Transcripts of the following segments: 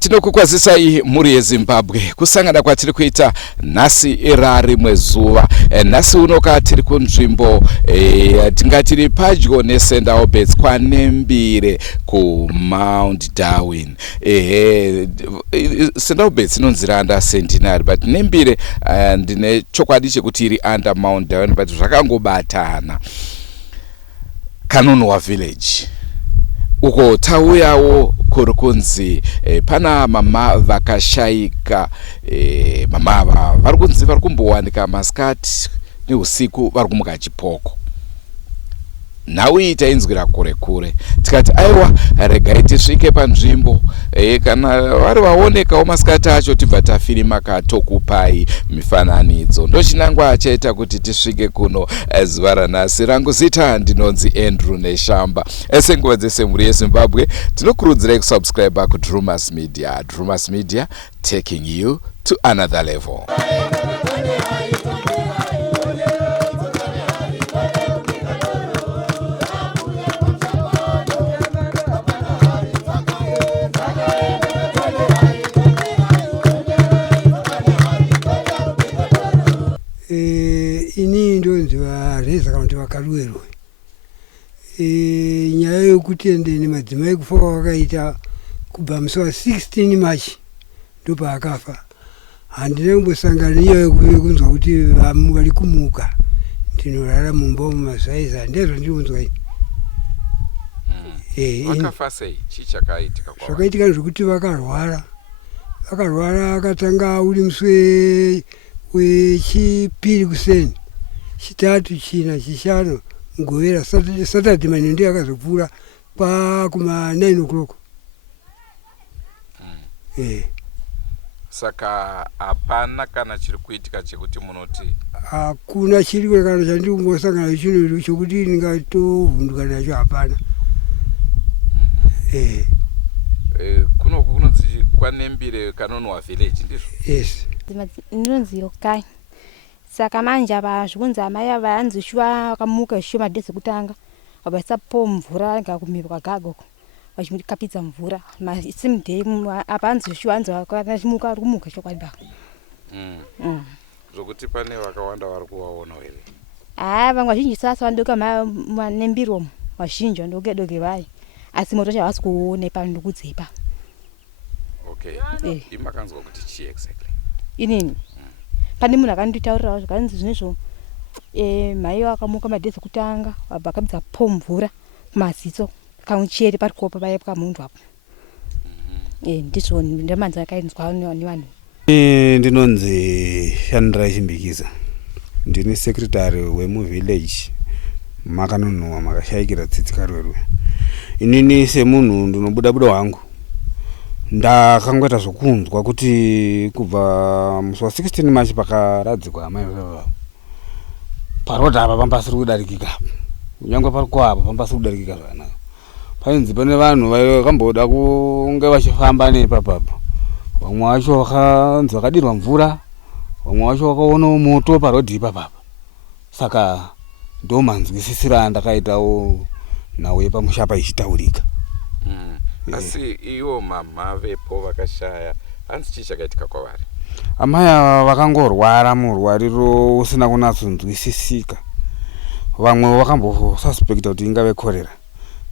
Tinokukwazisa iyi muri yeZimbabwe kusangana kwatiri kuita nhasi irari mwezuva. Nhasi unoka tiri kunzvimbo tingatiri padyo neSt Albert's kwaNembire kuMount Darwin. St Albert's inonzi Randa Centenary but Nembire ndine chokwadi chekuti iri under Mount Darwin but zvakangobatana. Kanunwa village uko tauyawo kuri kunzi pana mama vakashayika. Mama vari kunzi vari kumbowanika masikati neusiku vari kumuka chipoko. Nhau iyi tainzwira kure kure tikati aiwa regai tisvike panzvimbo kana vari vaonekawo masikati acho tibva tafirima katokupai mifananidzo. Ndochinangwa achaita kuti tisvike kuno zuva ranhasi. Rangu zita ndinonzi Andrew Neshamba. Senguva dzese muri yeZimbabwe tinokurudzirai kusubscribe kuDrumas Media. Drumas Media, taking you to another level. Ini ndonzi vareza kana kuti vakaruwerwe. Nyaya yokuti ende nemadzimai kufa kwakaita kubva musi wa16 Machi ndopaakafa. Handina kumbosangana nenyaya yekunzwa kuti vari kumuka ndinorara mumba mumasaiza ndezvo ndinonzwa ini. Vakafa sei? Chii chakaitika kwavari? Zvakaitika zvokuti vakarwara akatanga uri musi wechipiri kuseni, chitatu, china, chishanu, Mgovera, Saturday manheru akazopfuura kuma 9 o'clock. Saka hapana kana chiri kuitika chekuti munoti? Hakuna chiri kana chandiri kumbosangana nechinhu chokuti ndingatovhunduka nacho, hapana. Kunoku kunonzi kwaNembire Kanunwa village ndizvo? Yes. Ndinonzi Yokai. Saka manje ava zvikunzi amai ava hanzi shuva vakamuka shuva madhezi kutanga vabasapo mvura ngakumirwa gagoko vachimukapidza mvura masimdei apa hanzi shuva hanzi vakachimuka ari kumuka chokwadi bako. Zvokuti pane vakawanda vari kuvaona here? Vamwe vazhinji sasa vandoka maNembire umo vazhinji vandoke vai asi moto chavasi kuone pandokudzepa. Okay. Imakanzwa kuti chii exactly? Inini pane munhu akanditaurirawo zvakanzi zvinezvo mai vakamuka madhezi kutanga vabva akabvisa po mvura kumaziso kamuchere pari kopa paya pamunhu apo. Ndizvo ndamanza akainzwa nevanhu. Ndinonzi Shandra Chimbikiza, ndini secretary wemuvillage makanonhuwa makashayikira tsitsikarwerwe. Inini semunhu ndinobuda hwangu ndakangoita zvokunzwa kuti kubva musi wa16 Machi pakaradzikwa amai vavo parodhi apa pambasiri kudarikika, kunyangwe pariko apa pambasiri kudarikika zvakanaka. Painzi pane vanhu vakamboda kunge vachifamba nepapapa, vamwe vacho vakanzi vakadirwa mvura, vamwe vacho vakaonawo moto parodhi ipapapa. Saka ndo manzwisisira andakaitawo nawo yepamushapa ichitaurika. Asi iwo mama vepo vakashaya hanzi chii chakaitika kwavari? Amai ava vakangorwara murwariro usina kunyatsonzwisisika. Vamwe vakambosuspekta kuti ingave korera,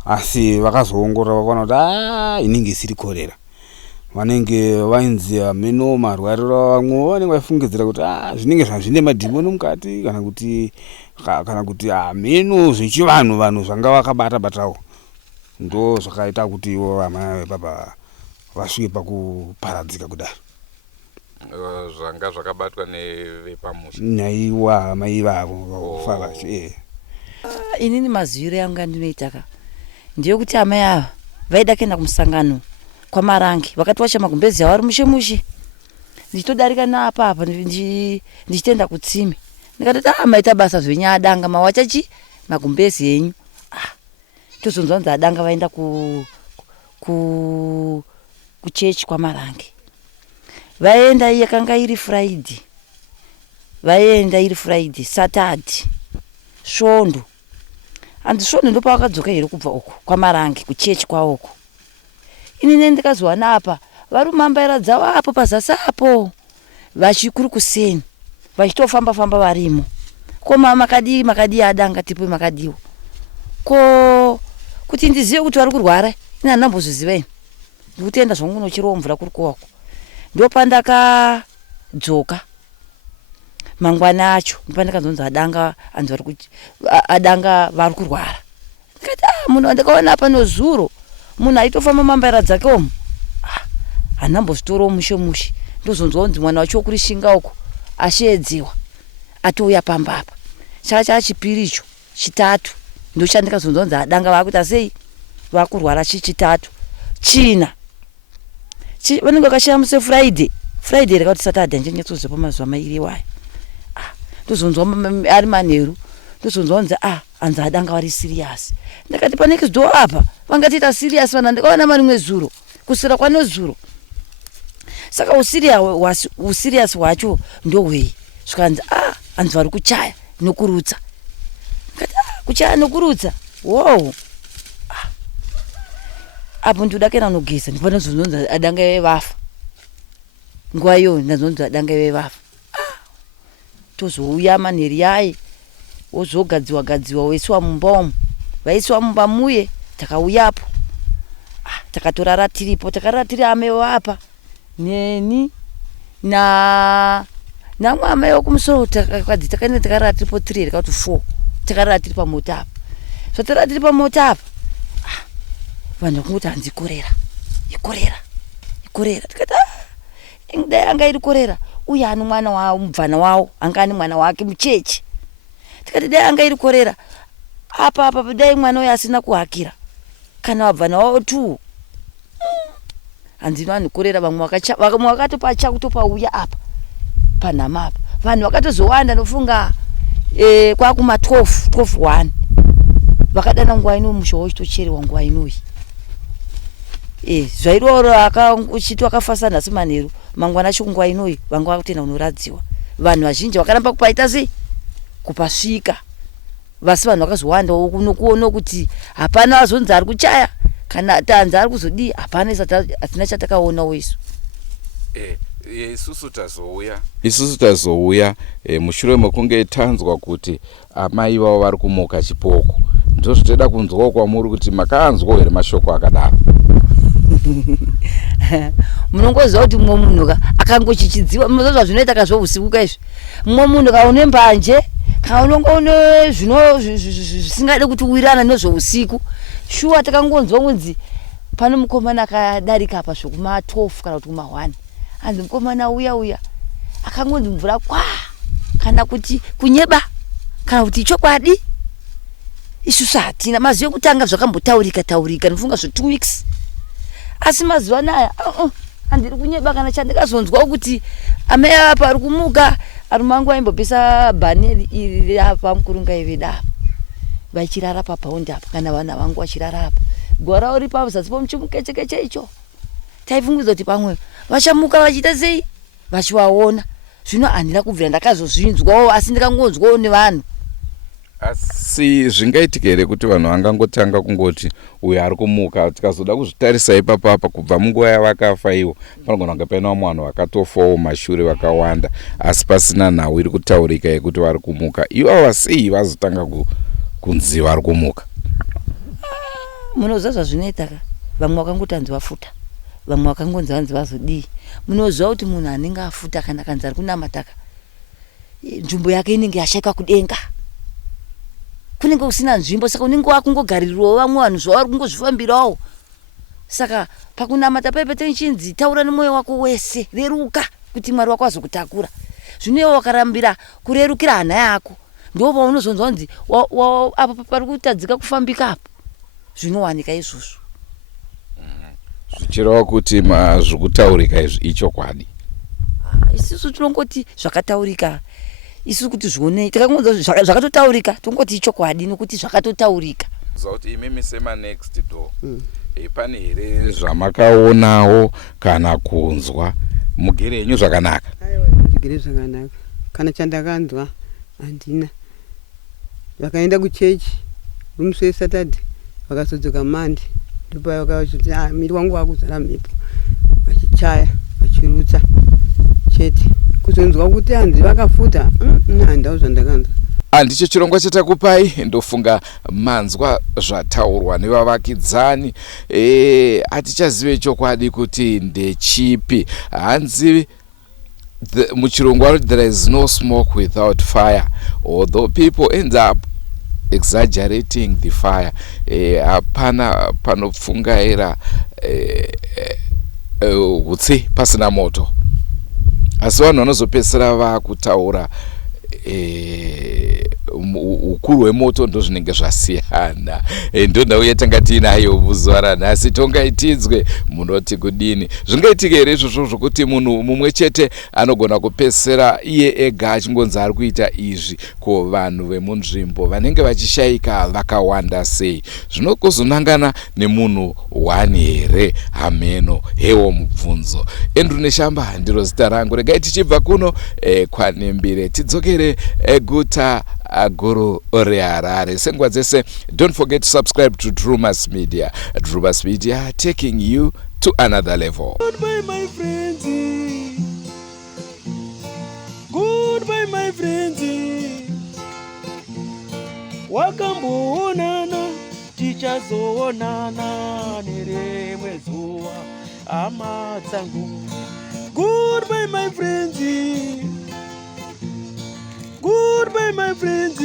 asi vakazoongorora vakaona kuti inenge isiri korera. Vanenge vainzi ameno marwariro vamwe vanenge vaifungidzira kuti zvinenge zvine madhimoni mukati kana kuti ameno zvechivanhu vanhu zvanga vakabata batawo. Ndo zvakaita kuti ivo amai baba vasvike pakuparadzika kudaro. Zvanga zvakabatwa nevepamusha. Naiwa mai vavo vafa vacho. Inini maziviro yangu andinoita ndeyekuti amai ava vaida kuenda kumusangano kwaMarangi, vakati wacha magumbezi avo ari mushe ndichitodarika naapapa ndichitenda kutsime. Ndikati maita basa zvenyu adanga mawachachi magumbezi enyu. Tozonzwa nzi adanga vaenda kuchechi kwaMarangi. Vaenda yakanga iri Friday. Vaenda iri Friday, Saturday, Svondo. Andi Svondo ndo pavakadzoka here kubva uko kwaMarangi kuchechi kwawoko. Inini ndikazowana apa vari mambaira dzavo apo pazasi apo vachikuri kuseni vachitofamba varimo. Koma makadi adanga tipo makadiwo. Ko kuti ndizive kuti vari kurwara ina ndambozviziva ine. Ndikutenda zvangu nochiriwa mvura kuri kuwako. Ndo pandakadzoka mangwana acho ndipandakazonzi adanga vari kurwara. Ndikati munhu andakaona apa nozuro munhu aitofamba mambaira dzake omo handambozvitorawo mushe ndozonzwa kunzi mwana wacho kuri Shinga uko ashiedzewa atouya pamba apa. Chaka chipiri icho chitatu ndo chandikazonzwa kunzi adanga vakuita sei vakurwara chitatu china vanenge vakashaya muse Friday rekauti Saturday njengetsozepa mazuva mairi iwayo. Ndozonzwa ari manheru ndozonzwa kunzi anzi adanga vari serious. Ndakati panext door apa vangatiita serious vana ndikaona marimwe zuro kusira kwanozuro. Saka userious hwacho ndohwei zvikanzi anzi vari kuchaya nokurutsa. Ndikati kuchaya nokurutsa wow. Apo ndoda kuenda nogeza ndipanozonzonzi adanga ive vafa. Nguva iyo ndazonzi adanga ive vafa. Tozouya manheri yaye wozogadziwa weisiwa mumba umu. Vaisiwa mumba muye takauyapo. Takatorara tiripo tiri amaiwo apa neni namwe amaiwo kumusoro takadzi takaenda takarara tiripo 3 rekauti 4 takarara tiri pamota apa. Zvatarara tiri pamota apa vanhu vakungoti hanzi ikorera. Tikati dai anga iri korera uye ani mwana wawo mubvana wawo anga ani mwana wake muchechi. Tikati dai anga iri korera apa dai mwana uyo asina kuhakira kana wabvana wawo tu hanzino ani korera. Vamwe vakatopa chakutopauya apa panhama apa vanhu vakatozowanda nofunga kwakuma 12 vakadana nguva ino musha wachitocherewa nguva inoyi. Zvairoro uchiti wakafasa nhasi manheru mangwana acho nguva inoyi vanga vakutoenda kunoradziwa. Vanhu vazhinji vakaramba kupaita sei kupasvika. Vasi vanhu vakazowandawo kunokuona kuti hapana wazonzi ari kuchaya kana tanzi ari kuzodii hapana hatina chatakaonawo isu. Isusu tazouya mushure mekunge tanzwa kuti amai vavo vari kumuka chipoko. Ndozvitoda kunzwawo kwamuri kuti makaanzwawo here mashoko akadaro. Munongoziva kuti mumwe munhu akangochichidziwa muzozva zvinoita kazvousiku kaizvi. Mumwe munhu kaune mbanje kaunongoone zvisingade kuti wirana nezvousiku. Shuwa takangonzwa kunzi pane mukomana akadarika apa zvokuma 12 kana kuti kuma 1 hanzi mukomana uya akangonzi mvura kana kuti kunyeba kana kuti chokwadi. Isusu hatina mazuva ekutanga zvakambotaurika nofunga 2 weeks. Asi mazuva anaya handiri kunyeba kana chandikazonzwa kuti amai apa ari kumuka ari mangu aimbopisa bhaneri iri apa mukurunga iveda apa vachirara papaundi apa kana vana vangu vachirara apa gora uri pazasi pomuchimukechekeche icho. Taifungudza kuti pamwe vachamuka vachiita sei vachivaona. Zvino handina kubvira ndakazozvinzwawo asi ndikangonzwawo nevanhu. Asi zvingaitika here kuti vanhu vangangotanga kungoti uyo ari kumuka tikazoda kuzvitarisa ipapapa kubva munguva yavakafa ivo panogona kunge paina vamwe vanhu vakatofawo mashure vakawanda asi pasina nhau iri kutaurika yekuti vari kumuka. Ivava sei vazotanga kunzi vari kumuka? munoziva zvazvinoita ka vamwe vakangoti hanzi vafuta vamwe vakangonzi vanzi vazodii munoziva kuti munhu anenge afuta kana kanzi ari kunamataka nzvimbo yake inenge yashaika kudenga kunenge kusina nzvimbo saka unenge wakungogaririwo vamwe vanhu zvavari kungozvifambirawo saka pakunamata paipe tenchinzi taura nemwoyo wako wese reruka kuti mwari wako azokutakura zvinoiwo wakarambira kurerukira hana yako ndo paunozonzwa kunzi apo pari kutadzika kufambika apo zvinowanika izvozvo zvichireva kuti zvikutaurika izvi ichokwadi isusu tinongoti zvakataurika isusu kuti zvionei takangonza zvakatotaurika tongoti ichokwadi nokuti zvakatotaurika zvakuti imimi semanext door pane here zvamakaonawo kana kunzwa mugere yenyu zvakanaka ndigere zvakanaka kana chandakanzwa handina vakaenda kuchechi rumusi wesatadhe vakazodzoka mandi ndopa vakazoti miri wangu wakuzara mhepo vachichaya vachirutsa chete kuzonzwa kuti hanzi vakafuta handawo zvandakanzwa handicho chirongwa chatakupai ndofunga manzwa zvataurwa nevavakidzani hatichazive chokwadi kuti ndechipi hanzi muchirongwa there is no smoke without fire although people end up exaggerating the fire hapana panopfungaira hutsi pasina moto asi vanhu vanozopedzisira vakutaura ukuru hwemoto ndo zvinenge zvasiyana ndo ndau yatanga tiinayo muzuva ranhasi tongaitidzwe munoti kudini zvingaitike here izvozvo zvokuti munhu mumwe chete anogona kupedzisira iye ega achingonzi ari kuita izvi ko vanhu vemunzvimbo vanenge vachishayika vakawanda sei zvinokuzonangana nemunhu wani here hameno hewo mubvunzo Andrew Neshamba ndiro zita rangu regai tichibva kuno kwaNembire tidzokere guta guru reHarare senguva dzese. Don't forget to subscribe to Drumas Media. Drumas Media taking you to another level. Goodbye my friends, goodbye my friends, wakamboonana tichazoonana nerimwe zuva hama dzangu. Goodbye my friends, goodbye my friends,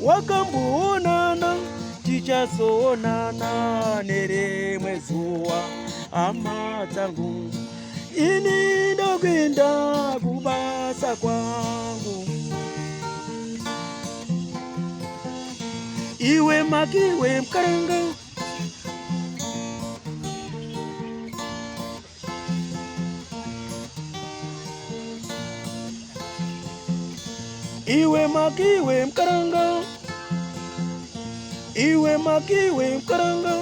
wakamboonana tichazoonana nerimwe zuva hama dzangu. Ini ndokwenda kubasa kwangu, iwe makiwe mkaranga, iwe makiwe mkaranga, iwe makiwe mkaranga.